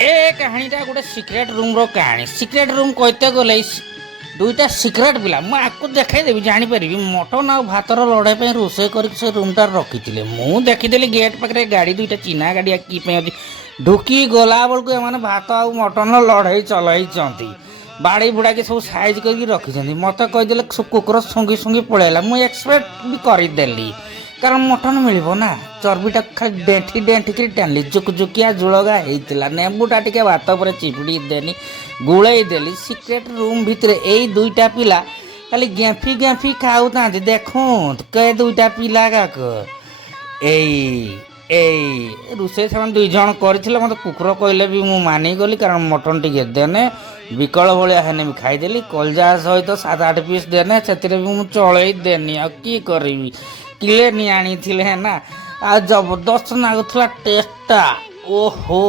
ए कहानीटा गोटे secrete room रो कहानी secrete room कहते गले दुईटा सिक्रेट पिला मुझे आपको देखदेवी जापर मटन आ भातर लड़ाई रोषे कर रूमटार रखी मु देखीदेली गेट पाखे गाड़ी दुईटा चिन्हा गाड़ी कि ढुकी गला बेलू एम भात आ मटन लड़ाई चलती बाड़ी बुड़ा सब साइज कर रखी मत कहीदे कुकुर सुंगी सुंगी पलैला मुझे एक्सपेक्ट भी करदेली कारण मटन मिल ना चर्बीटा खाली डेठी डेठी टाणी जुकजुकिया जुड़गा होता नेबुटा टे भात पर चिपुड़ी देनी गुड़े देली सिक्रेट रूम भितर यही दुईटा पिला खाली गेंफी गेंफी खाऊ देखूँ के दुईटा पिला गाक रोषे से दुई जन करते मत कुकुर कहले भी मुझे मानिगली कारण मटन टी देने विकल भाया हेने भी खाईदेली कलजा सहित 7-8 पीस देने से भी मुझे चल देनी आ कि करी किले नहीं आनी ना आ जबरदस्त नागुला टेस्टा ओहो।